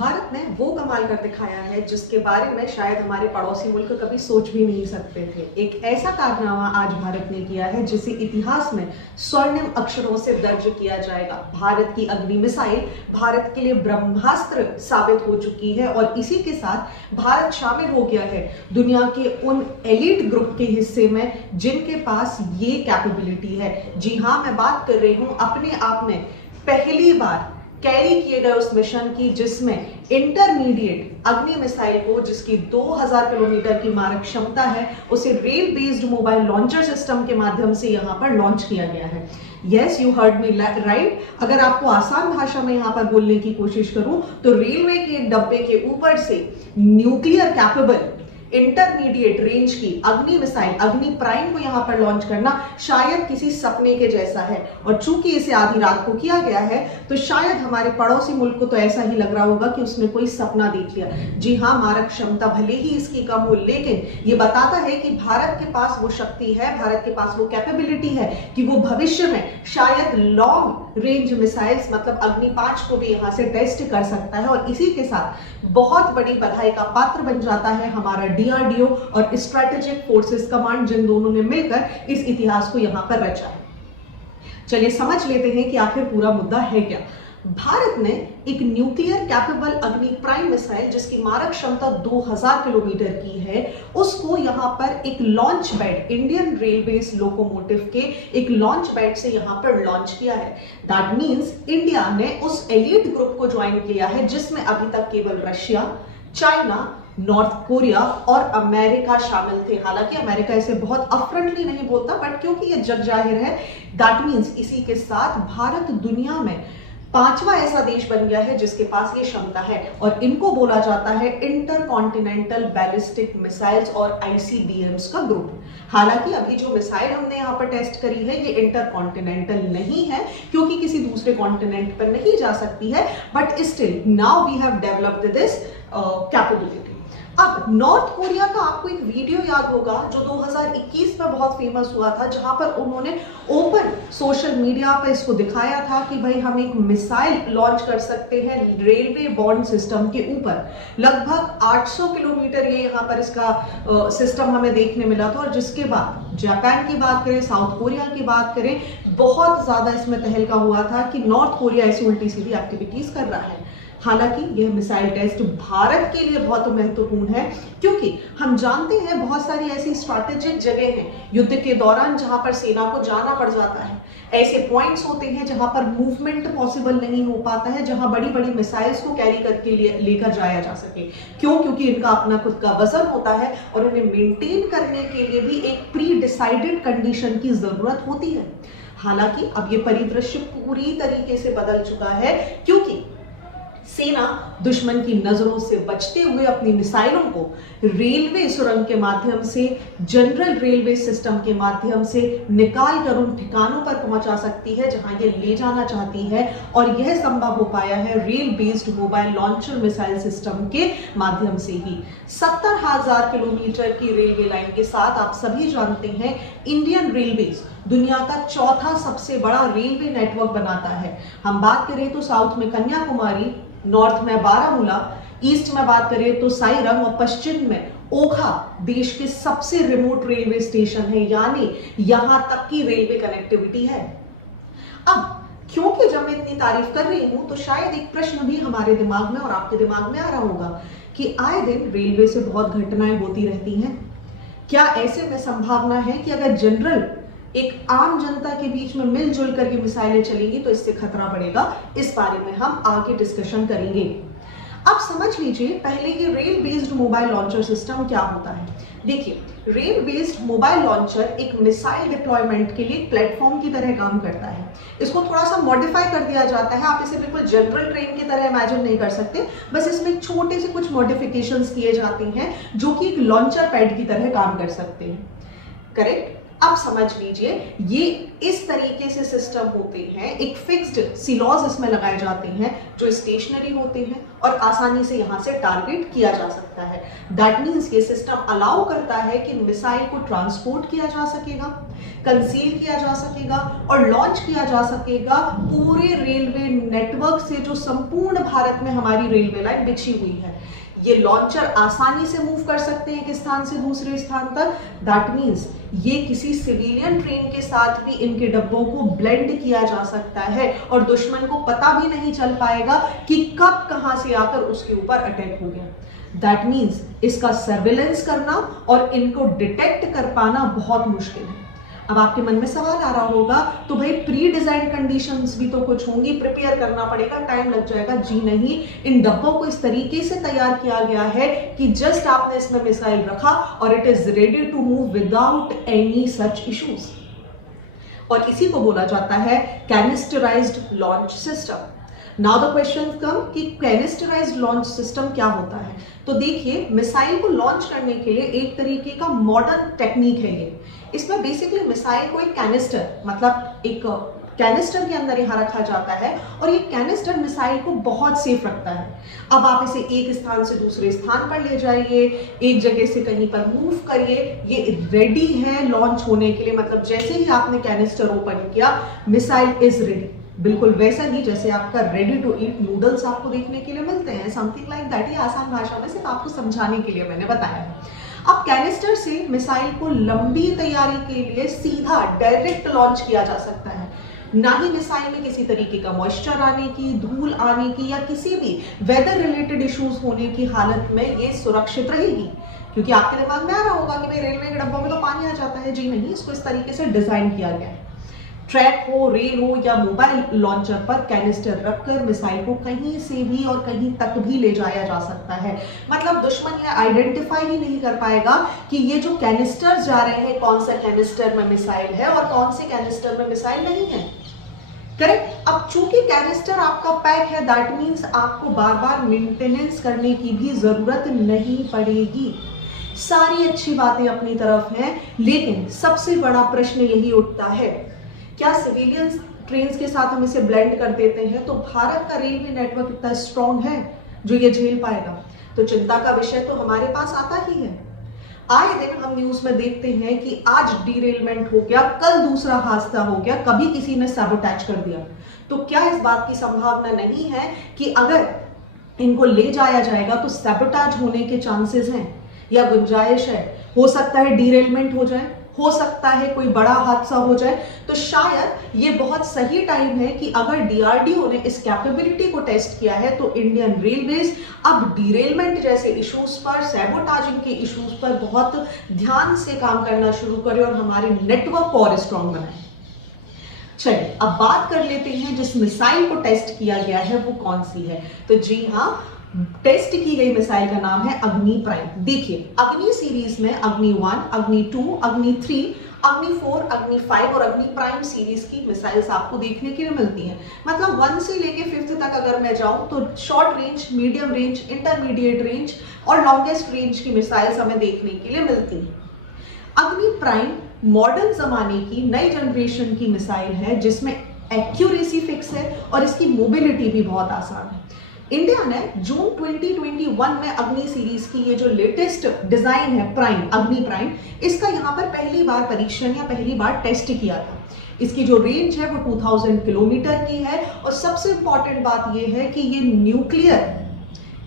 भारत ने वो कमाल कर दिखाया है जिसके बारे में शायद हमारे पड़ोसी मुल्क कभी सोच भी नहीं सकते थे। एक ऐसा कारनामा आज भारत ने किया है जिसे इतिहास में स्वर्णिम अक्षरों से दर्ज किया जाएगा। भारत की अग्नि मिसाइल भारत के लिए ब्रह्मास्त्र साबित हो चुकी है और इसी के साथ भारत शामिल हो गया है दुनिया के उन एलिट ग्रुप के हिस्से में जिनके पास ये कैपेबिलिटी है। जी हाँ, मैं बात कर रही हूं अपने आप में पहली बार कैरी किए गए उस मिशन की जिसमें इंटरमीडिएट अग्नि मिसाइल को, जिसकी 2000 किलोमीटर की मारक क्षमता है, उसे rail based mobile launcher system के माध्यम से यहां पर लॉन्च किया गया है। Yes, you heard me right. अगर आपको आसान भाषा में यहां पर बोलने की कोशिश करूं तो रेलवे के डब्बे के ऊपर से न्यूक्लियर कैपेबल इंटरमीडिएट रेंज की अग्नि मिसाइल अग्नि प्राइम को यहां पर लॉन्च करना शायद किसी सपने के जैसा है। और चूंकि इसे आधी रात को किया गया है तो शायद हमारे पड़ोसी मुल्क को तो ऐसा ही लग रहा होगा कि उसने कोई सपना देख लिया। जी हाँ, मारक क्षमता भले ही इसकी कम हो, लेकिन ये बताता है कि भारत के पास वो शक्ति है, भारत के पास वो कैपेबिलिटी है कि वो भविष्य में शायद लॉन्ग रेंज मिसाइल्स मतलब अग्नि 5 को भी यहां से टेस्ट कर सकता है। और इसी के साथ बहुत बड़ी बधाई का पात्र बन जाता है हमारा डीआरडीओ और स्ट्रेटेजिक फोर्सेस कमांड, जिन दोनों ने मिलकर इस इतिहास को यहां पर रचा है। चलिए समझ लेते हैं कि आखिर पूरा मुद्दा है क्या। भारत ने एक न्यूक्लियर कैपेबल अग्नि प्राइम मिसाइल जिसकी मारक क्षमता 2000 किलोमीटर की है, उसको यहां पर एक launch pad Indian railways locomotive के एक लॉन्च पैड से यहां पर लॉन्च किया है। दैट मींस इंडिया ने उस एलिट ग्रुप को ज्वाइन किया है जिसमें अभी तक केवल रशिया, चाइना, नॉर्थ कोरिया और अमेरिका शामिल थे। हालांकि अमेरिका इसे बहुत अपफ्रंटली नहीं बोलता, बट क्योंकि ये जग जाहिर है, दैट मींस इसी के साथ भारत दुनिया में 5वां ऐसा देश बन गया है जिसके पास ये क्षमता है। और इनको बोला जाता है इंटर कॉन्टिनेंटल बैलिस्टिक मिसाइल्स और आईसीबीएम्स का ग्रुप। हालांकि अभी जो मिसाइल हमने यहाँ पर टेस्ट करी है ये इंटर कॉन्टिनेंटल नहीं है क्योंकि किसी दूसरे कॉन्टिनेंट पर नहीं जा सकती है, but still now we have developed this capability. अब नॉर्थ कोरिया का आपको एक वीडियो याद होगा जो 2021 में बहुत फेमस हुआ था, जहां पर उन्होंने ओपन सोशल मीडिया पर इसको दिखाया था कि भाई हम एक मिसाइल लॉन्च कर सकते हैं रेलवे बॉन्ड सिस्टम के ऊपर। लगभग 800 किलोमीटर ये यहाँ पर इसका सिस्टम हमें देखने मिला था। और जिसके बाद जापान की बात करें, साउथ कोरिया की बात करें, बहुत ज्यादा इसमें तहलका हुआ था कि नॉर्थ कोरिया ऐसी उल्टी सीधी एक्टिविटीज कर रहा है। हालांकि यह मिसाइल टेस्ट भारत के लिए बहुत महत्वपूर्ण है क्योंकि हम जानते हैं बहुत सारी ऐसी स्ट्रैटेजिक जगह हैं युद्ध के दौरान जहां पर सेना को जाना पड़ जाता है। ऐसे पॉइंट्स होते हैं जहां पर मूवमेंट पॉसिबल नहीं हो पाता है, जहां बड़ी बड़ी मिसाइल्स को कैरी करके लेकर जाया जा सके। क्यों? क्योंकि इनका अपना खुद का वजन होता है और इन्हें मेंटेन करने के लिए भी एक प्री डिसाइडेड कंडीशन की जरूरत होती है। हालांकि अब ये परिदृश्य पूरी तरीके से बदल चुका है क्योंकि सेना दुश्मन की नजरों से बचते हुए अपनी मिसाइलों को रेलवे सुरंग के माध्यम से, जनरल रेलवे सिस्टम के माध्यम से निकाल कर उन ठिकानों पर पहुंचा सकती है जहां ये ले जाना चाहती है। और यह संभव हो पाया है rail based mobile launcher missile system के माध्यम से ही। 70,000 किलोमीटर की रेलवे लाइन के साथ आप सभी जानते हैं इंडियन रेलवेज दुनिया का चौथा सबसे बड़ा रेलवे नेटवर्क बनाता है। हम बात करें तो साउथ में कन्याकुमारी, नॉर्थ में बारामूला, ईस्ट में बात करें तो साईरंग और पश्चिम में ओखा देश के सबसे रिमोट रेलवे स्टेशन है, यानी यहां तक की रेलवे कनेक्टिविटी है। अब क्योंकि जब मैं इतनी तारीफ कर रही हूं तो शायद एक प्रश्न भी हमारे दिमाग में और आपके दिमाग में आ रहा होगा कि आए दिन रेलवे से बहुत घटनाएं होती रहती हैं। क्या ऐसे में संभावना है कि अगर जनरल एक आम जनता के बीच में मिलजुल कर ये मिसाइलें चलेंगी तो इससे खतरा बढ़ेगा? इस बारे में हम आगे डिस्कशन करेंगे। अब समझ लीजिए पहले ये rail based mobile launcher system क्या होता है। देखिए, रेल बेस्ड मोबाइल लॉन्चर एक मिसाइल डिप्लॉयमेंट के लिए एक प्लेटफॉर्म की तरह काम करता है। इसको थोड़ा सा मॉडिफाई कर दिया जाता है। आप इसे बिल्कुल जनरल ट्रेन की तरह इमेजिन नहीं कर सकते, बस इसमें छोटे से कुछ मॉडिफिकेशंस किए जाते हैं जो कि एक लॉन्चर पैड की तरह काम कर सकते हैं। करेक्ट? अब समझ लीजिए, ये इस तरीके से सिस्टम होते हैं, एक फिक्स्ड सिलॉज इसमें लगाए जाते हैं जो स्टेशनरी होते हैं और आसानी से यहां से टारगेट किया जा सकता है। दैट मीन्स ये सिस्टम अलाउ करता है कि मिसाइल को ट्रांसपोर्ट किया जा सकेगा, कंसील किया जा सकेगा और लॉन्च किया जा सकेगा पूरे रेलवे नेटवर्क से जो संपूर्ण भारत में हमारी रेलवे लाइन बिछी हुई है। ये लॉन्चर आसानी से मूव कर सकते हैं एक स्थान से दूसरे स्थान तक। दैट मीन्स ये किसी सिविलियन ट्रेन के साथ भी इनके डब्बों को ब्लेंड किया जा सकता है और दुश्मन को पता भी नहीं चल पाएगा कि कब कहां से आकर उसके ऊपर अटैक हो गया। दैट मीन्स इसका सर्विलेंस करना और इनको डिटेक्ट कर पाना बहुत मुश्किल है। अब आपके मन में सवाल आ रहा होगा, तो भाई प्री डिजाइन कंडीशंस भी तो कुछ होंगी, प्रिपेयर करना पड़ेगा, टाइम लग जाएगा। जी नहीं, इन डब्बों को इस तरीके से तैयार किया गया है कि जस्ट आपने इसमें मिसाइल रखा और it is ready to move without any such issues. और इसी को बोला जाता है canisterized launch system. Now the question come कि कैनिस्टराइज्ड लॉन्च सिस्टम क्या होता है। तो देखिए, मिसाइल को लॉन्च करने के लिए एक तरीके का मॉडर्न टेक्निक है ये। इसमें बेसिकली मिसाइल को एक कैनिस्टर, मतलब एक कैनिस्टर के अंदर यहाँ रखा जाता है और ये कैनिस्टर मिसाइल को बहुत सेफ रखता है। अब आप इसे एक स्थान से दूसरे स्थान पर ले जाइए, एक जगह से कहीं पर मूव करिए, ये रेडी है लॉन्च होने के लिए। मतलब जैसे ही आपने कैनिस्टर ओपन किया, मिसाइल इज रेडी। बिल्कुल वैसा ही जैसे आपका रेडी टू ईट नूडल्स आपको देखने के लिए मिलते हैं, समथिंग लाइक दैट। ये आसान भाषा में सिर्फ आपको समझाने के लिए मैंने बताया है। अब कैनिस्टर से मिसाइल को लंबी तैयारी के लिए सीधा डायरेक्ट लॉन्च किया जा सकता है। ना ही मिसाइल में किसी तरीके का मॉइस्चर आने की, धूल आने की या किसी भी वेदर रिलेटेड इश्यूज होने की हालत में ये सुरक्षित रहेगी। क्योंकि आपके दिमाग में आ रहा होगा कि भाई रेलवे के डब्बों में तो पानी आ जाता है। जी नहीं, इसको इस तरीके से डिजाइन किया गया है। ट्रैक हो, रेल हो या मोबाइल लॉन्चर पर कैनिस्टर रखकर मिसाइल को कहीं से भी और कहीं तक भी ले जाया जा सकता है। मतलब दुश्मन ये आइडेंटिफाई ही नहीं कर पाएगा कि ये जो कैनिस्टर जा रहे हैं, कौन सा कैनिस्टर में मिसाइल है और कौन से कैनिस्टर में मिसाइल नहीं है। करेक्ट। अब चूंकि कैनिस्टर आपका पैक है, दैट मीन्स आपको बार बार मेंटेनेंस करने की भी जरूरत नहीं पड़ेगी। सारी अच्छी बातें अपनी तरफ हैं, लेकिन सबसे बड़ा प्रश्न यही उठता है, क्या सिविलियन ट्रेन्स के साथ हम इसे ब्लेंड कर देते हैं तो भारत का रेलवे नेटवर्क इतना स्ट्रॉन्ग है जो ये झेल पाएगा? तो चिंता का विषय तो हमारे पास आता ही है। आए दिन हम न्यूज में देखते हैं कि आज डीरेलमेंट हो गया, कल दूसरा हादसा हो गया, कभी किसी ने सैबोटेज कर दिया। तो क्या इस बात की संभावना नहीं है कि अगर इनको ले जाया जाएगा तो सैबोटेज होने के चांसेस हैं या गुंजाइश है? हो सकता है डीरेलमेंट हो जाए, हो सकता है कोई बड़ा हादसा हो जाए। तो शायद ये बहुत सही टाइम है कि अगर डीआरडीओ ने इस कैपेबिलिटी को टेस्ट किया है तो इंडियन रेलवेज अब डीरेलमेंट जैसे इश्यूज पर, सैबोटाजिंग के इश्यूज पर बहुत ध्यान से काम करना शुरू करें और हमारे नेटवर्क को और स्ट्रॉन्ग बनाएं। चलिए अब बात कर लेते हैं जिस मिसाइल को टेस्ट किया गया है वो कौन सी है। तो जी हाँ, टेस्ट की गई मिसाइल का नाम है अग्नि प्राइम। देखिए, अग्नि सीरीज में अग्नि 1, अग्नि 2, अग्नि 3, अग्नि 4, अग्नि 5 और अग्नि प्राइम सीरीज की मिसाइल्स आपको देखने के लिए मिलती हैं। मतलब 1 से लेके 5th तक अगर मैं जाऊं तो short range, medium range, intermediate range और लॉन्गेस्ट रेंज की मिसाइल्स हमें देखने के लिए मिलती हैं। अग्नि प्राइम मॉडर्न जमाने की नई जनरेशन की मिसाइल है जिसमें एक्यूरेसी फिक्स है और इसकी मोबिलिटी भी बहुत आसान है। इंडिया ने जून 2021 में अग्नि सीरीज की ये जो लेटेस्ट डिजाइन है प्राइम, अग्नि प्राइम, इसका यहाँ पर पहली बार परीक्षण या पहली बार टेस्ट किया था। इसकी जो रेंज है वो 2000 किलोमीटर की है और सबसे इंपॉर्टेंट बात ये है कि ये न्यूक्लियर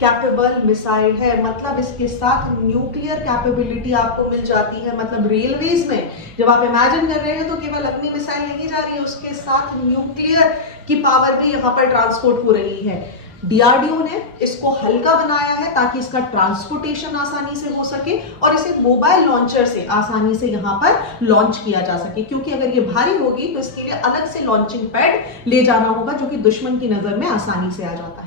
कैपेबल मिसाइल है। मतलब इसके साथ न्यूक्लियर कैपेबिलिटी आपको मिल जाती है। मतलब रेलवेज में जब आप इमेजिन कर रहे हैं तो केवल अग्नि मिसाइल नहीं जा रही है, उसके साथ न्यूक्लियर की पावर भी यहाँ पर ट्रांसपोर्ट हो रही है। डीआरडीओ ने इसको हल्का बनाया है ताकि इसका ट्रांसपोर्टेशन आसानी से हो सके और इसे मोबाइल लॉन्चर से आसानी से यहाँ पर लॉन्च किया जा सके, क्योंकि अगर ये भारी होगी तो इसके लिए अलग से लॉन्चिंग पैड ले जाना होगा जो कि दुश्मन की नजर में आसानी से आ जाता है।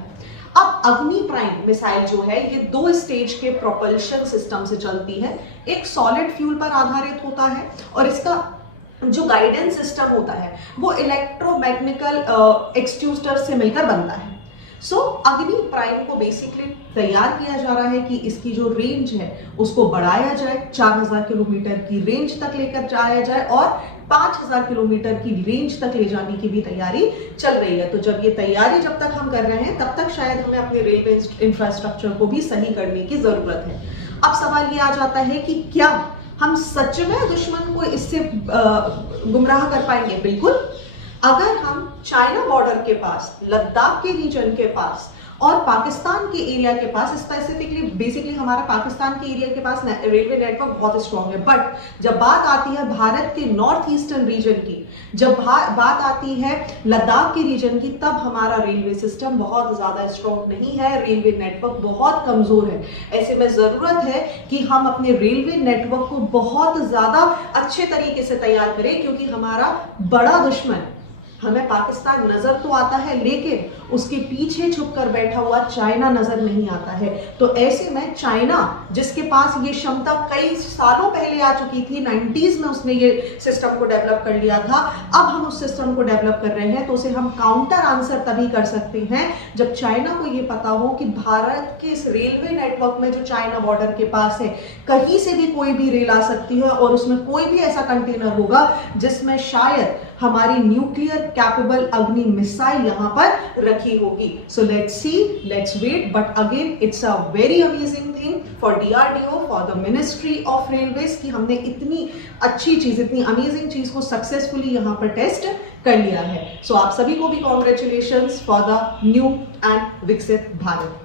अब अग्नि प्राइम मिसाइल जो है ये 2 स्टेज के प्रोपल्शन सिस्टम से चलती है। एक सॉलिड फ्यूल पर आधारित होता है और इसका जो गाइडेंस सिस्टम होता है वो इलेक्ट्रोमैग्नेटिकल एक्सट्यूटर से मिलकर बनता है। सो अग्नि प्राइम को बेसिकली तैयार किया जा रहा है कि इसकी जो रेंज है उसको बढ़ाया जाए, 4000 किलोमीटर की रेंज तक लेकर जाया जाए और 5000 किलोमीटर की रेंज तक ले जाने की भी तैयारी चल रही है। तो जब ये तैयारी जब तक हम कर रहे हैं तब तक शायद हमें अपने रेलवे इंफ्रास्ट्रक्चर को भी सही करने की जरूरत है। अब सवाल ये आ जाता है कि क्या हम सच में दुश्मन को इससे गुमराह कर पाएंगे? बिल्कुल। अगर हम चाइना बॉर्डर के पास, लद्दाख के रीजन के पास और पाकिस्तान के एरिया के पास, स्पेसिफिकली बेसिकली हमारा पाकिस्तान के एरिया के पास रेलवे नेटवर्क बहुत स्ट्रॉन्ग है, बट जब बात आती है भारत के नॉर्थ ईस्टर्न रीजन की, जब बात आती है लद्दाख के रीजन की, तब हमारा रेलवे सिस्टम बहुत ज्यादा स्ट्रॉन्ग नहीं है, रेलवे नेटवर्क बहुत कमजोर है। ऐसे में जरूरत है कि हम अपने रेलवे नेटवर्क को बहुत ज्यादा अच्छे तरीके से तैयार करें, क्योंकि हमारा बड़ा दुश्मन, हमें पाकिस्तान नजर तो आता है लेकिन उसके पीछे छुपकर बैठा हुआ चाइना नजर नहीं आता है। तो ऐसे में चाइना, जिसके पास ये क्षमता कई सालों पहले आ चुकी थी, 90s में उसने ये सिस्टम को डेवलप कर लिया था, अब हम उस सिस्टम को डेवलप कर रहे हैं, तो उसे हम काउंटर आंसर तभी कर सकते हैं जब चाइना को ये पता हो कि भारत के इस रेलवे नेटवर्क में जो चाइना बॉर्डर के पास है, कहीं से भी कोई भी रेल आ सकती है और उसमें कोई भी ऐसा कंटेनर होगा जिसमें शायद हमारी न्यूक्लियर कैपेबल अग्नि मिसाइल यहां पर रखी होगी। So let's see, let's wait, but again it's a very amazing thing for DRDO, for the ministry of railways कि हमने इतनी अच्छी चीज, इतनी अमेजिंग चीज को सक्सेसफुली यहां पर टेस्ट कर लिया है। सो आप सभी को भी congratulations for the new and विकसित भारत।